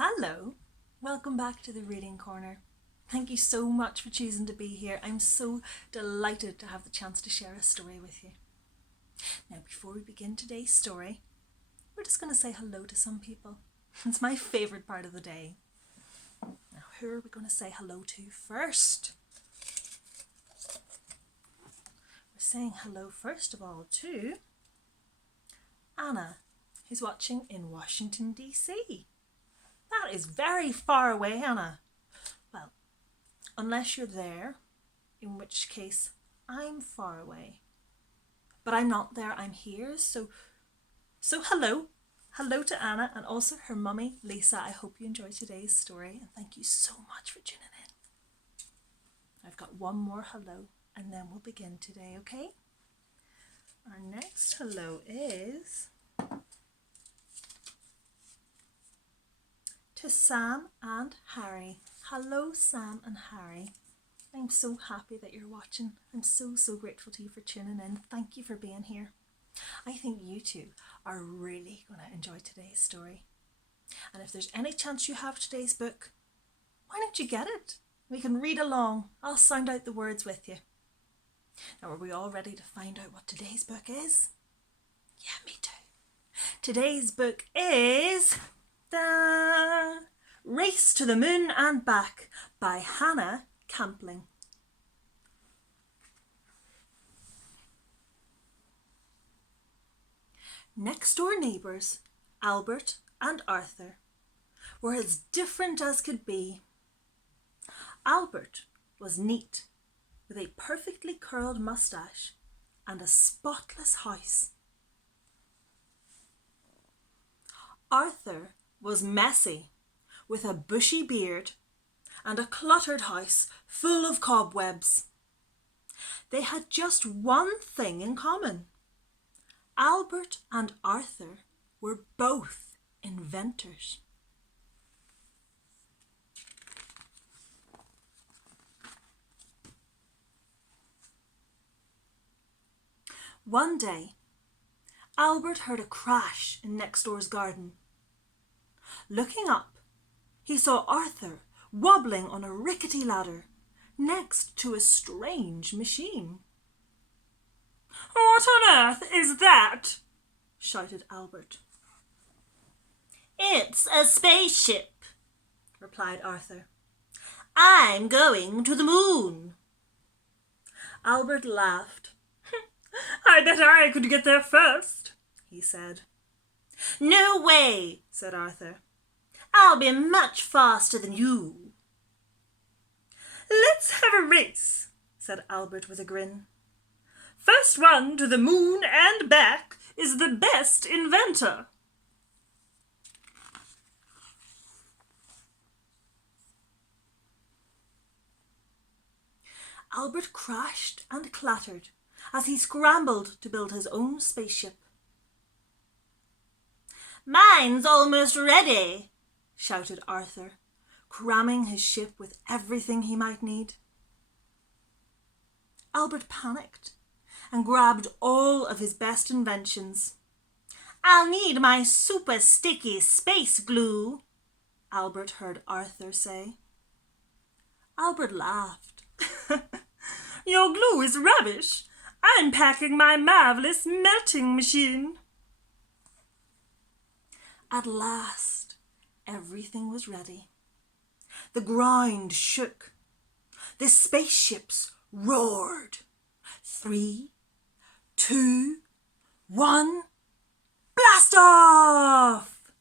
Hello, welcome back to the Reading Corner. Thank you so much for choosing to be here. I'm so delighted to have the chance to share a story with you. Now, before we begin today's story, we're just going to say hello to some people. It's my favourite part of the day. Now, who are we going to say hello to first? We're saying hello first of all to Anna, who's watching in Washington, D.C. That is very far away, Anna. Well, unless you're there, in which case I'm far away. But I'm not there, I'm here, so hello. Hello to Anna and also her mummy, Lisa. I hope you enjoyed today's story and thank you so much for tuning in. I've got one more hello and then we'll begin today, okay? Our next hello is to Sam and Harry. Hello, Sam and Harry. I'm so happy that you're watching. I'm so grateful to you for tuning in. Thank you for being here. I think you two are really going to enjoy today's story. And if there's any chance you have today's book, why don't you get it? We can read along. I'll sound out the words with you. Now, are we all ready to find out what today's book is? Yeah, me too. Today's book is The Race to the Moon and Back by Hannah Campling. Next door neighbours, Albert and Arthur, were as different as could be. Albert was neat, with a perfectly curled moustache and a spotless house. Arthur was messy, with a bushy beard and a cluttered house full of cobwebs. They had just one thing in common. Albert and Arthur were both inventors. One day, Albert heard a crash in next door's garden. Looking up, he saw Arthur wobbling on a rickety ladder next to a strange machine. "What on earth is that?" shouted Albert. "It's a spaceship," replied Arthur. "I'm going to the moon." Albert laughed. "I bet I could get there first," he said. "No way," said Arthur. "I'll be much faster than you." "Let's have a race," said Albert with a grin. "First one to the moon and back is the best inventor." Albert crashed and clattered as he scrambled to build his own spaceship. "Mine's almost ready," shouted Arthur, cramming his ship with everything he might need. Albert panicked and grabbed all of his best inventions. "I'll need my super sticky space glue," Albert heard Arthur say. Albert laughed. "Your glue is rubbish. I'm packing my marvellous melting machine." At last, everything was ready. The ground shook. The spaceships roared. 3, 2, 1, blast off!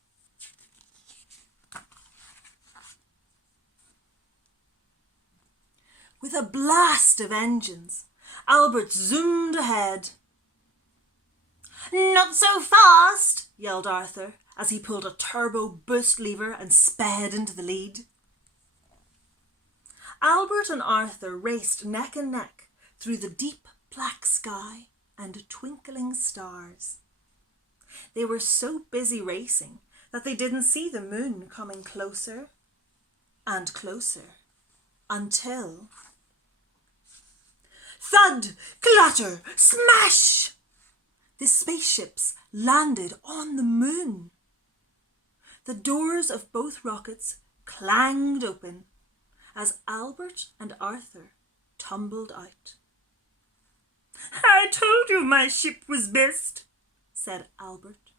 With a blast of engines, Albert zoomed ahead. "Not so fast," yelled Arthur as he pulled a turbo boost lever and sped into the lead. Albert and Arthur raced neck and neck through the deep black sky and twinkling stars. They were so busy racing that they didn't see the moon coming closer and closer until... Thud! Clatter! Smash! The spaceships landed on the moon. The doors of both rockets clanged open as Albert and Arthur tumbled out. "I told you my ship was best," said Albert.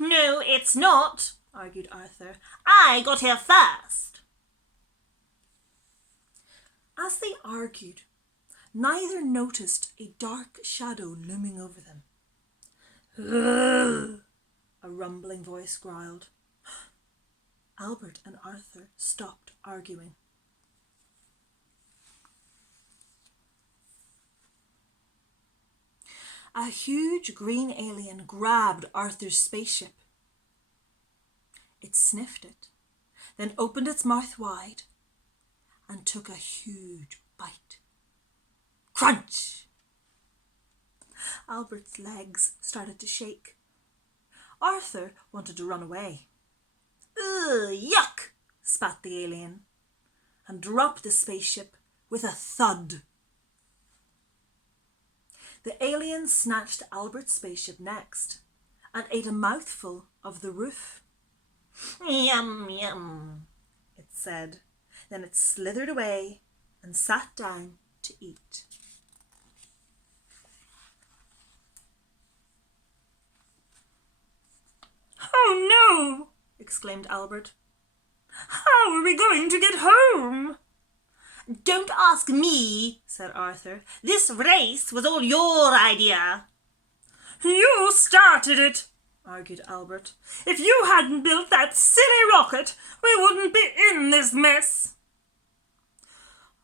"No, it's not," argued Arthur. "I got here first." As they argued, neither noticed a dark shadow looming over them. "Ugh!" a rumbling voice growled. Albert and Arthur stopped arguing. A huge green alien grabbed Arthur's spaceship. It sniffed it, then opened its mouth wide and took a huge bite. Crunch! Albert's legs started to shake. Arthur wanted to run away. "Ugh, yuck!" spat the alien, and dropped the spaceship with a thud. The alien snatched Albert's spaceship next and ate a mouthful of the roof. "Yum, yum," it said. Then it slithered away and sat down to eat. "Oh no!" exclaimed Albert. "How are we going to get home?" "Don't ask me," said Arthur. "This race was all your idea." "You started it," argued Albert. "If you hadn't built that silly rocket, we wouldn't be in this mess."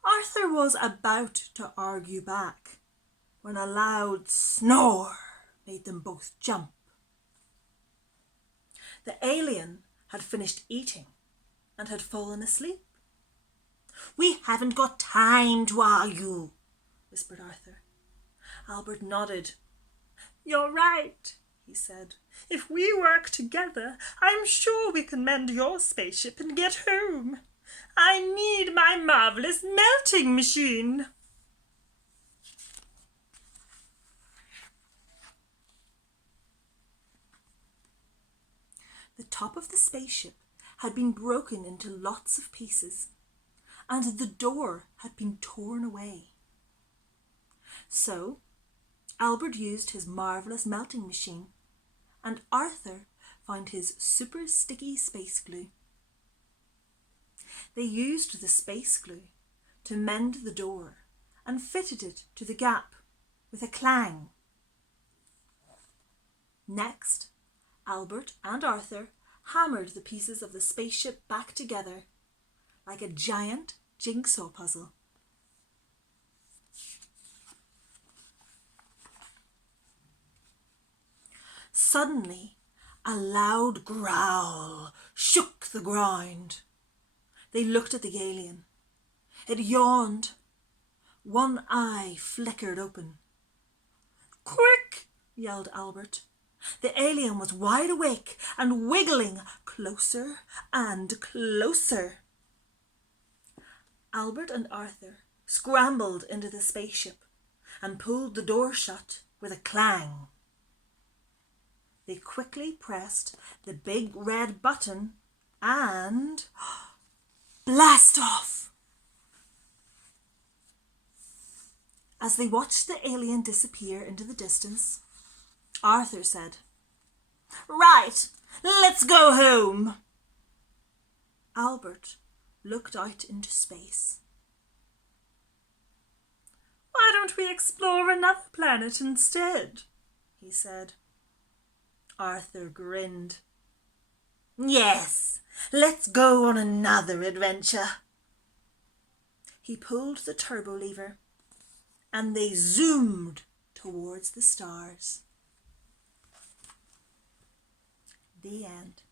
Arthur was about to argue back when a loud snore made them both jump. The alien had finished eating and had fallen asleep. "We haven't got time to argue," whispered Arthur. Albert nodded. "You're right," he said. "If we work together, I'm sure we can mend your spaceship and get home. I need my marvellous melting machine." The top of the spaceship had been broken into lots of pieces, and the door had been torn away. So Albert used his marvellous melting machine, and Arthur found his super sticky space glue. They used the space glue to mend the door and fitted it to the gap with a clang. Next, Albert and Arthur hammered the pieces of the spaceship back together like a giant jigsaw puzzle. Suddenly, a loud growl shook the ground. They looked at the alien. It yawned. One eye flickered open. "Quick!" yelled Albert. The alien was wide awake and wiggling closer and closer. Albert and Arthur scrambled into the spaceship and pulled the door shut with a clang. They quickly pressed the big red button and blast off! As they watched the alien disappear into the distance, Arthur said, "Right, let's go home." Albert looked out into space. "Why don't we explore another planet instead?" he said. Arthur grinned. "Yes, let's go on another adventure." He pulled the turbo lever, and they zoomed towards the stars. The end.